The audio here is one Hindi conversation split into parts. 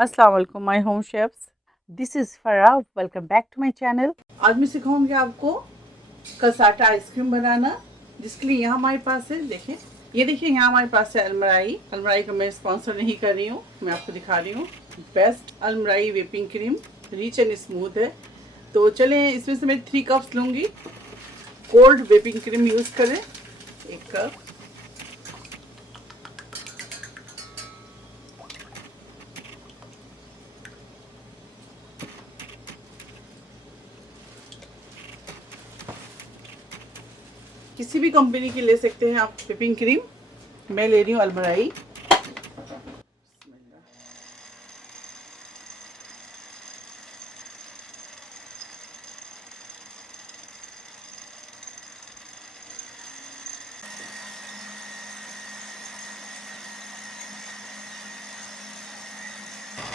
अस्सलाम वालेकुम my home chefs, this is Farah. Welcome back to my channel. आज मैं सिखाऊंगी आपको कसाटा आइसक्रीम बनाना, जिसके लिए यहाँ हमारे पास है, देखें, ये देखिए, यहाँ हमारे पास है अलमराई को मैं स्पॉन्सर नहीं कर रही हूँ, मैं आपको दिखा रही हूँ। Best Almarai whipping cream, rich and smooth है। तो चलें, इसमें से मैं 3 कप्स लूँगी। कोल्ड व्हिपिंग क्रीम यूज़ करें, 1 कप। किसी भी कंपनी की ले सकते हैं आप व्हिपिंग क्रीम, मैं ले रही हूँ अलमराई।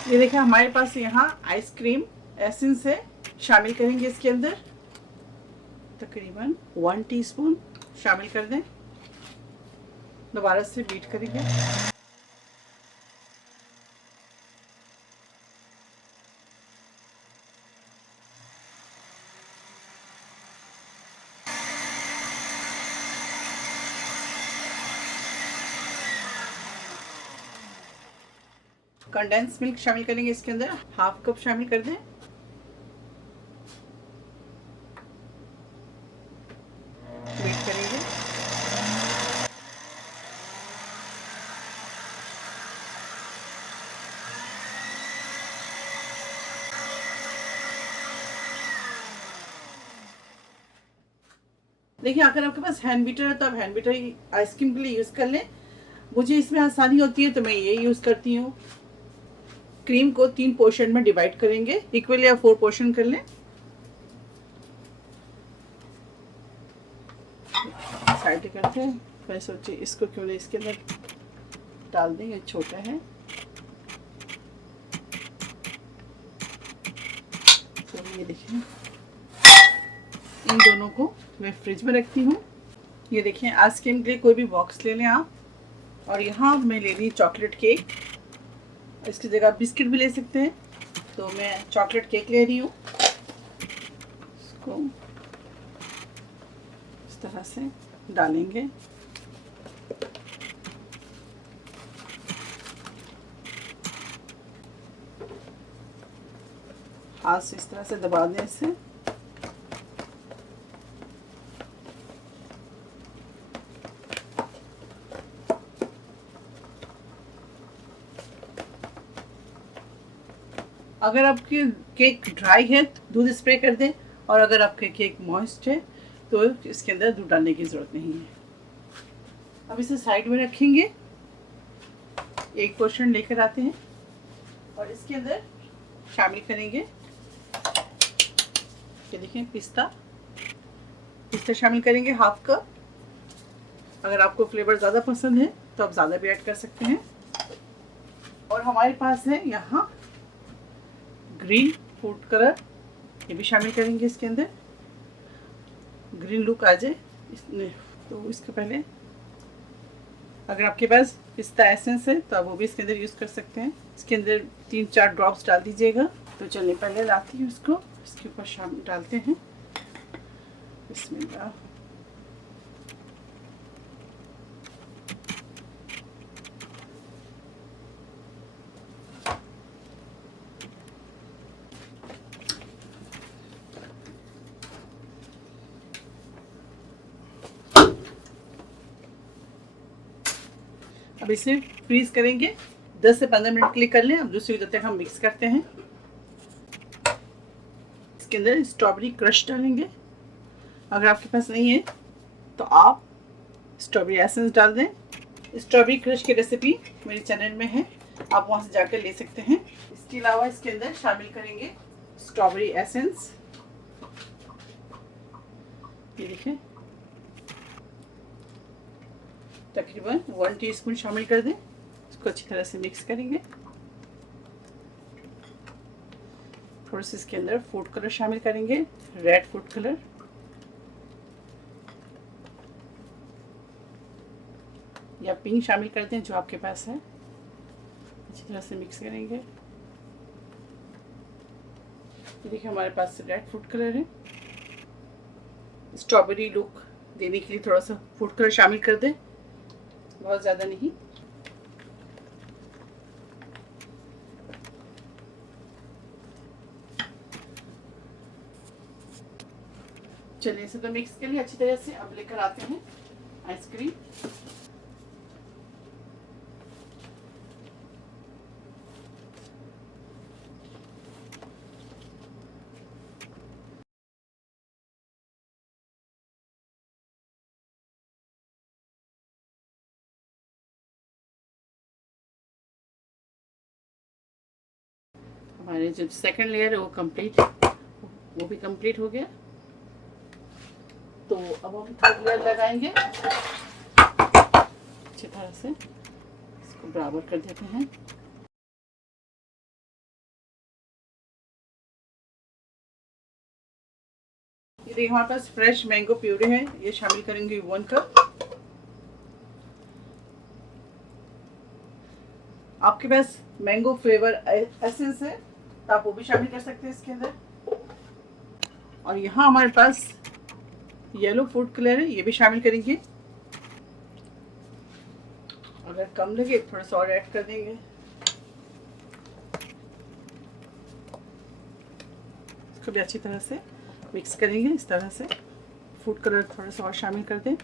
ये देखिए, हमारे पास यहाँ आइसक्रीम एसेंस है, शामिल करेंगे इसके अंदर। तकरीबन 1 टीस्पून शामिल कर दें। दोबारा से बीट करेंगे। कंडेंस मिल्क शामिल करेंगे इसके अंदर, 1/2 कप शामिल कर दें। बीट करेंगे। देखिए, अगर आपके पास हैंड बीटर है तो आप हैंड बीटर ही आइसक्रीम के लिए यूज़ कर लें। मुझे इसमें आसानी होती है तो मैं ये यूज़ करती हूँ। क्रीम को 3 पोर्शन में डिवाइड करेंगे, इक्वली आप 4 पोर्शन कर लें। साइड करते हैं। मैं सोची इसको क्यों नहीं इसके अंदर डाल दें, ये छोटा है। तो ये देखिए, इन दोनों को मैं फ्रिज में रखती हूँ। ये देखिए, आइसक्रीम के लिए कोई भी बॉक्स ले लें आप। और यहाँ मैं ले रही चॉकलेट केक, इसकी जगह बिस्किट भी ले सकते हैं, तो मैं चॉकलेट केक ले रही हूँ। इसको इस तरह से डालेंगे। हाथ से इस तरह से दबा दें इसे। अगर आपकी केक ड्राई है तो दूध स्प्रे कर दें, और अगर आपके केक मॉइस्ट है तो इसके अंदर दूध डालने की ज़रूरत नहीं है। अब इसे साइड में रखेंगे। एक पोर्शन लेकर आते हैं और इसके अंदर शामिल करेंगे। ये देखिए, पिस्ता शामिल करेंगे, 1/2 कप। अगर आपको फ्लेवर ज़्यादा पसंद है तो आप ज़्यादा भी ऐड कर सकते हैं। और हमारे पास है यहाँ ग्रीन फूड कलर, ये भी शामिल करेंगे इसके अंदर, ग्रीन लुक आ जाए इसमें। तो इसके पहले अगर आपके पास पिस्ता एसेंस है तो आप वो भी इसके अंदर यूज़ कर सकते हैं। इसके अंदर 3-4 ड्रॉप्स डाल दीजिएगा। तो चलिए, पहले लाती हूँ इसको, इसके ऊपर शामिल डालते हैं। बिस्मिल्लाह। अब इसे फ्रीज करेंगे, 10 से 15 मिनट के लिए कर लें। अब दूसरी जब तक हम मिक्स करते हैं। इसके अंदर स्ट्रॉबेरी क्रश डालेंगे। अगर आपके पास नहीं है तो आप स्ट्रॉबेरी एसेंस डाल दें। स्ट्रॉबेरी क्रश की रेसिपी मेरे चैनल में है, आप वहाँ से जाकर ले सकते हैं। इसके अलावा इसके अंदर शामिल करेंगे स्ट्रॉबेरी एसेंस। ये देखिए, तकरीबन 1 टीस्पून शामिल कर दें। इसको अच्छी तरह से मिक्स करेंगे। थोड़ा सा इसके अंदर फूड कलर शामिल करेंगे, रेड फूड कलर। या पिंक शामिल कर दें, जो आपके पास है। अच्छी तरह से मिक्स करेंगे। देखिए हमारे पास रेड फूड कलर है। स्ट्रॉबेरी लुक देने के लिए थोड़ा सा फूड कलर शामिल कर दें, बहुत ज़्यादा नहीं। चलिए इसे तो मिक्स के लिए अच्छी तरह से अब लेकर आते हैं आइसक्रीम। हमारे जो सेकंड लेयर है वो भी कंप्लीट हो गया। तो अब हम थर्ड लेयर लगाएंगे। अच्छी तरह से इसको बराबर कर देते हैं। ये देखिए हमारे पास फ्रेश मैंगो प्यूरी है, ये शामिल करेंगे 1 कप। आपके पास मैंगो फ्लेवर एसेंस है तो आप वो भी शामिल कर सकते हैं इसके अंदर। और यहाँ हमारे पास येलो फूड कलर है, ये भी शामिल करेंगे। अगर कम लगे थोड़ा सा और ऐड कर देंगे। इसको भी अच्छी तरह से मिक्स करेंगे। इस तरह से फूड कलर थोड़ा सा और शामिल कर दें।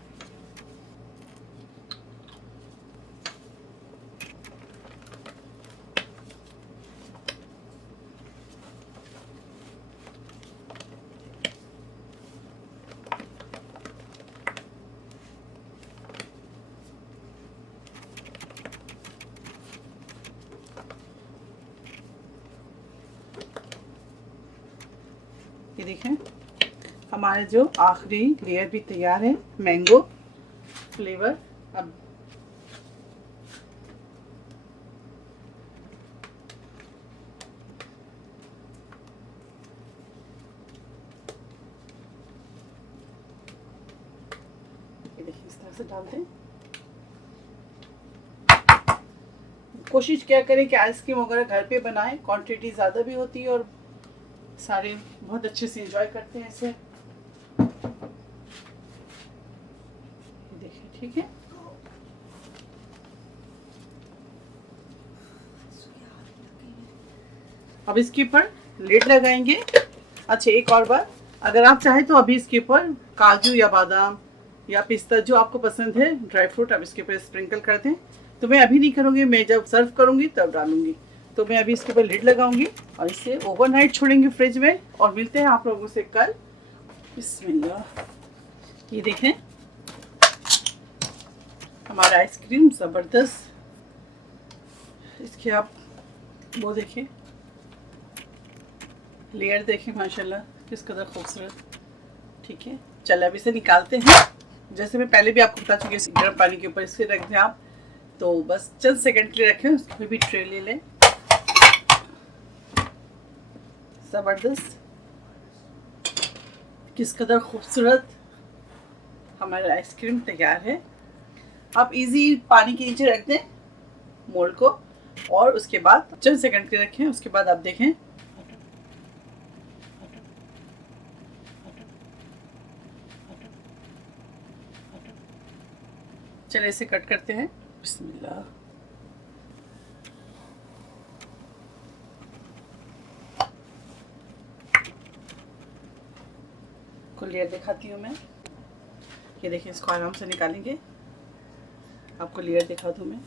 ये देखें हमारा जो आखिरी लेयर भी तैयार है मैंगो फ्लेवर। अब ये देखिए इस तरह से डालते हैं। कोशिश क्या करें कि आइसक्रीम वगैरह घर पे बनाएं, क्वांटिटी ज़्यादा भी होती है और सारे बहुत अच्छे से एंजॉय करते हैं इसे। देखिए ठीक है। अब इसके ऊपर लिड लगाएंगे। अच्छा एक और बात, अगर आप चाहें तो अभी इसके ऊपर काजू या बादाम या पिस्ता जो आपको पसंद है ड्राई फ्रूट आप इसके ऊपर स्प्रिंकल कर दें। तो मैं अभी नहीं करूँगी, मैं जब सर्व करूँगी तब डालूंगी। तो मैं अभी इसके ऊपर लिड लगाऊंगी और इसे ओवरनाइट छोड़ेंगे फ्रिज में। और मिलते हैं आप लोगों से कल। बिस्मिल्लाह। ये देखें हमारा आइसक्रीम ज़बरदस्त। इसके आप वो देखें, लेयर देखें माशाल्लाह किस कदर खूबसूरत। ठीक है चल अब इसे निकालते हैं। जैसे मैं पहले भी आपको बता चुकी हूँ, गर्म पानी के ऊपर इसे रख दें आप, तो बस चंद सेकंड के लिए रखें। उसमें भी ट्रे ले लें। ज़बरदस्त किस कदर खूबसूरत हमारा आइसक्रीम तैयार है। आप इजी पानी के नीचे रख दें मोल्ड को और उसके बाद चंद सेकंड के रखें। उसके बाद आप देखें चलिए इसे कट करते हैं। बिस्मिल्लाह। को लेयर दिखाती हूँ मैं। ये देखिए इसको आराम से निकालेंगे। आपको लेयर दिखा दूँ मैं।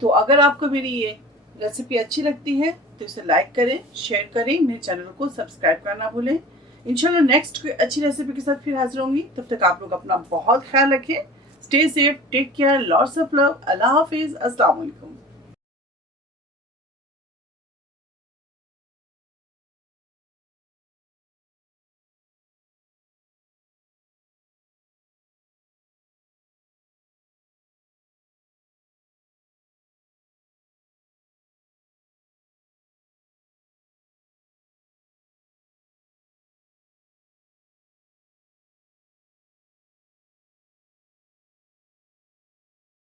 तो अगर आपको मेरी ये रेसिपी अच्छी लगती है तो इसे लाइक करें, शेयर करें, मेरे चैनल को सब्सक्राइब करना भूलें। इंशाल्लाह नेक्स्ट कोई अच्छी रेसिपी के साथ फिर हाजिर होंगी। तब तक आप लोग अपना बहुत ख्याल रखें। Stay safe, take care, lots of love, अल्लाह हाफिज़, अस्सलाम वालेकुम।